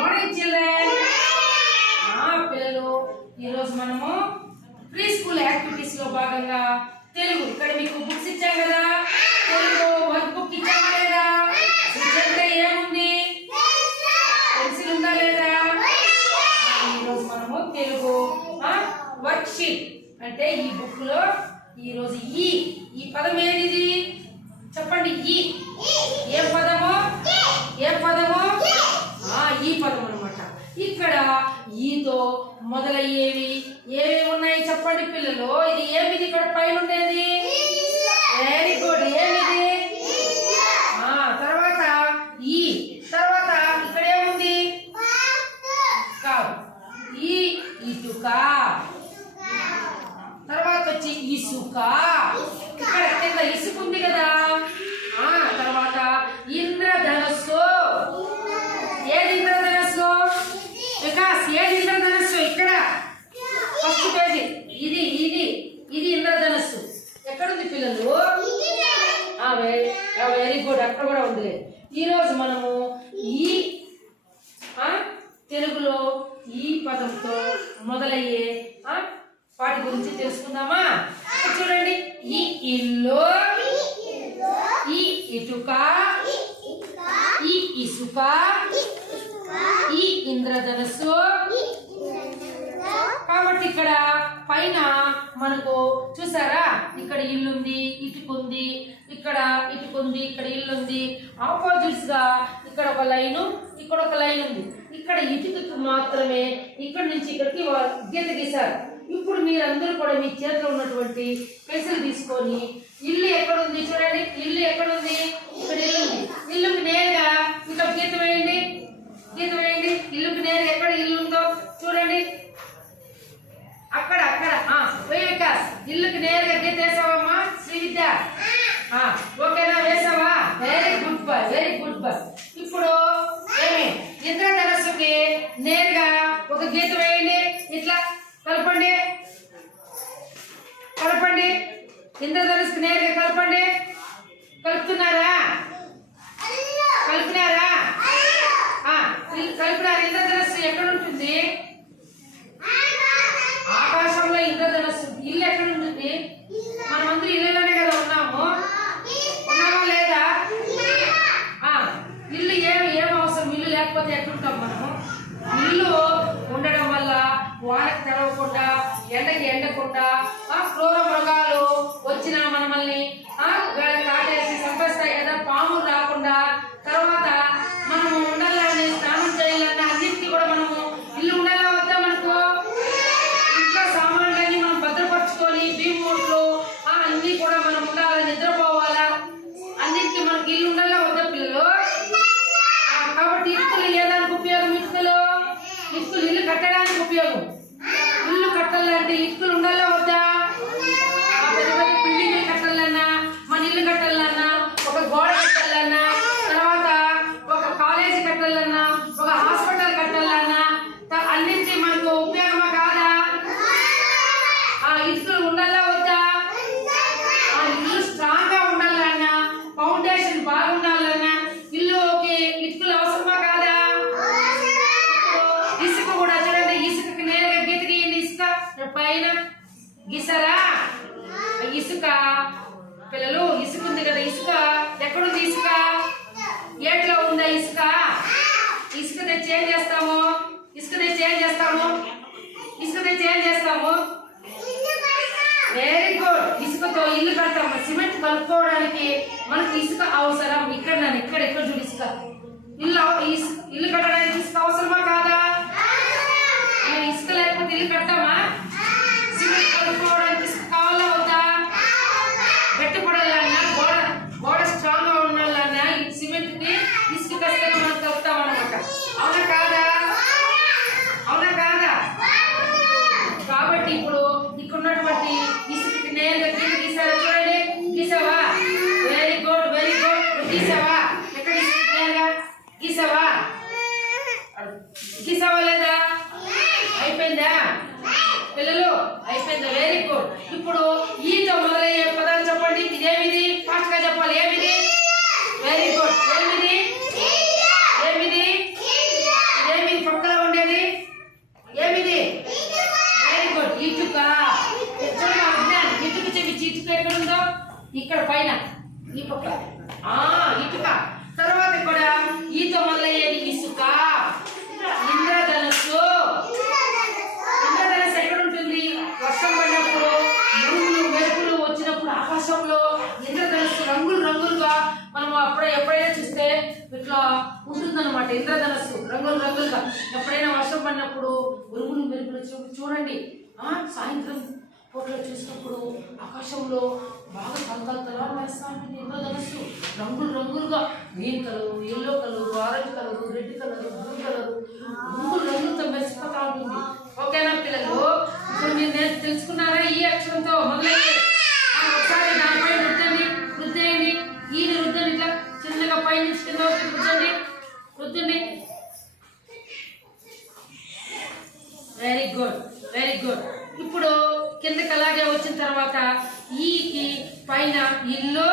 Morning children పిల్లలు. ఈరోజు మనము ప్రీ స్కూల్ యాక్టివిటీస్లో భాగంగా తెలుగు. ఇక్కడ మీకు బుక్స్ ఇచ్చాం కదా? తెలుగు వర్క్ బుక్ ఇచ్చాం లేదా? అంటే ఏముంది? పెన్సిల్ ఉందా లేదా? ఈరోజు మనము తెలుగు వర్క్ షీట్. అంటే ఈ బుక్లో ఈరోజు ఈ ఈ పదం ఏది చెప్పండి ఈ. ఏ పదము? ఏ పదం ఆ ఈ పదం అన్నమాట ఇక్కడ ఈతో మొదలయ్యేవి ఏవి ఉన్నాయి చెప్పండి పిల్లలు? ఇది ఏమిది ఇక్కడ పైన ఉండేది వెరీ గుడ్ ఏమిది? ఆ తర్వాత ఈ. తర్వాత ఇక్కడ ఏముంది ఈ ఇటుక. తర్వాత వచ్చి ఇసుక. ఇక్కడ కింద ఇసుక ఉంది కదా ఆ తర్వాత ఇంద్రధనస్సు ఏది ఇంద్రధనస్సు వికాస్ ఏది ఇంద్రధనస్సు ఇక్కడ ఫస్ట్ పేజీ ఇది ఇది ఇది ఇంద్రధనస్సు. ఎక్కడుంది పిల్లలు? వెరీ గుడ్ అక్కడ కూడా ఉంది ఈరోజు మనము ఈ తెలుగులో ఈ పదంతో మొదలయ్యే వాటి గురించి తెలుసుకుందామా? చూడండి. ఈ ఇల్లు ఈ ఇటుక ఈ ఇసుక ఈ ఇంద్రధనస్సు. కాబట్టి ఇక్కడ పైన మనకు చూసారా? ఇక్కడ ఇల్లుంది ఇటుకుంది ఇక్కడ ఇటుకుంది ఇక్కడ ఇల్లుంది. ఆపోజిట్స్గా ఇక్కడ ఒక లైను ఇక్కడ ఒక లైన్ ఉంది ఇక్కడ ఇటుకకు మాత్రమే ఇక్కడ నుంచి ఇక్కడికి గీత గీశారు. ఇప్పుడు మీరందరూ కూడా మీ చేతిలో ఉన్నటువంటి పెన్సిల్ తీసుకొని ఇల్లు ఎక్కడ ఉంది చూడండి ఇల్లు ఎక్కడ ఉంది ఇక్కడ ఇల్లు ఉంది ఇల్లుకి నేరుగా ఇక్కడ గీతమైంది వేయండి గీత వేయండి ఇల్లుకి నేరుగా ఎక్కడ ఇల్లు ఉందో చూడండి అక్కడ అక్కడ ఆ, పోయి వికాస్ నేరుగా గీతేసావమ్మా? వేసావమ్మా ఓకేనా వేసావా? Very good boy very good boy ఇప్పుడు ఏమి? ఇంద్రధనస్సుకి నేరుగా ఒక గీత వేయండి ఇట్లా కలపండి కలపండి ఇంద్రధనస్సుకి నేరుగా కలపండి కలుపుతున్నారా కలిపినారా ఆ, ఇల్- కలిపినారు ఇంద్రధనస్సు ఎక్కడ ఉంటుంది ఆకాశంలో ఇంద్రధనస్సు ఇల్లు ఎక్కడ ఉంటుంది మనమందరూ ఇల్లులోనే కదా ఉన్నాము ఉన్నామా లేదా ఆ, ఇల్లు ఏం ఏం అవసరం ఇల్లు లేకపోతే ఎట్లుంటాం మనము ఇల్లు ఉండడం వల్ల వానకు తెరవకుండా ఎండకి ఎండకుండా ఆ క్రూర మృగాలు వచ్చిన మనల్ని ఆ, కాటేసి చంపేస్తాయి కదా పాములు రాకుండా. తర్వాత మనము ఉండాలని స్నానం చేయాలన్నా అన్నింటికి కూడా మనము ఇల్లు ఉండాలా వద్దా మనకు? ఇంట్లో సామాన్లన్నీ మనం భద్రపరచుకొని బీమూట్లు ఆ అన్ని కూడా మనం ఉండాలి నిద్రపోవాలా? అన్నింటికి మనకి ఇల్లు ఉండాలా వద్దా పిల్లలు? కాబట్టి ఇటుకలు ఏదానికి ఉపయోగం? ఇటుకలు? ఇటుకలు ఇల్లు కట్టడానికి ఉపయోగం? పైన గీసారా? ఇసుక. పిల్లలు ఇసుక ఉంది కదా ఇసుక. ఎక్కడుంది ఇసుక? ఏట్లో ఉందా ఇసుక? ఇసుక తెచ్చి ఏం చేస్తాము? ఇసుక తెచ్చి ఏం చేస్తాము? ఇసుక తెచ్చి ఏం చేస్తాము? వెరీ గుడ్ ఇసుకతో ఇల్లు కడతాము. సిమెంట్ కలుపుకోవడానికి మనకు ఇసుక అవసరం. ఇక్కడ నన్ను ఇక్కడ ఇక్కడ చూడు ఇసుక? ఇల్లు ఇసు ఇల్లు కట్ట అయిపోయింది. వెరీ గుడ్ ఇప్పుడు ఈతో మొదలయ్యే పదాలు చెప్పండి. ఇదేమిది? ఫాస్ట్గా చెప్పాలి. ఏమిది? వెరీ గుడ్ ఏమిది? ఏమిది? ఇదేమిది పక్కన ఉండేది? ఏమిది? వెరీ గుడ్ ఇటుక చూడండి అజ్ఞానం. ఇటుక చెవి ఇటుక ఎక్కడ ఉందో ఇక్కడ పైన. ఈ పక్క ఆ? అప్పుడు ఎప్పుడైనా చూస్తే ఇట్లా ఉంటుందన్నమాట. ఇంద్రధనస్సు రంగులు రంగులుగా. ఎప్పుడైనా వర్షం పడినప్పుడు ఉరుములు మెరుపులు చూడండి. సాయంత్రం పూటలో చూసినప్పుడు ఆకాశంలో బాగా తలతల తలా వేస్తా ఉంటుంది ఇంద్రధనస్సు. రంగులు రంగులుగా. Green colour yellow colour orange colour red colour blue colour. రంగులు రంగులతో మెరిసిపోతా ఉంటుంది. ఓకేనా పిల్లలు? ఇప్పుడు మీరు తెలుసుకున్నారా ఈ అక్షరంతో? వెరీ గుడ్ వెరీ గుడ్ ఇప్పుడు కిందకి అలాగే వచ్చిన తర్వాత ఈకి పైన ఇల్లు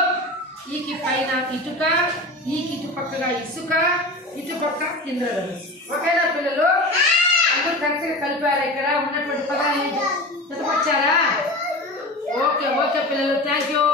ఈకి పైన ఇటుక ఈకి ఇటు పక్కగా ఇసుక ఇటు పక్క ఇంద్రధనుసు. ఓకేనా పిల్లలు? అందరూ కరెక్ట్గా కలిపారు ఇక్కడ? ఉన్నటువంటి పదాలు చదువుకొచ్చారా ఓకే ఓకే పిల్లలు థ్యాంక్ యూ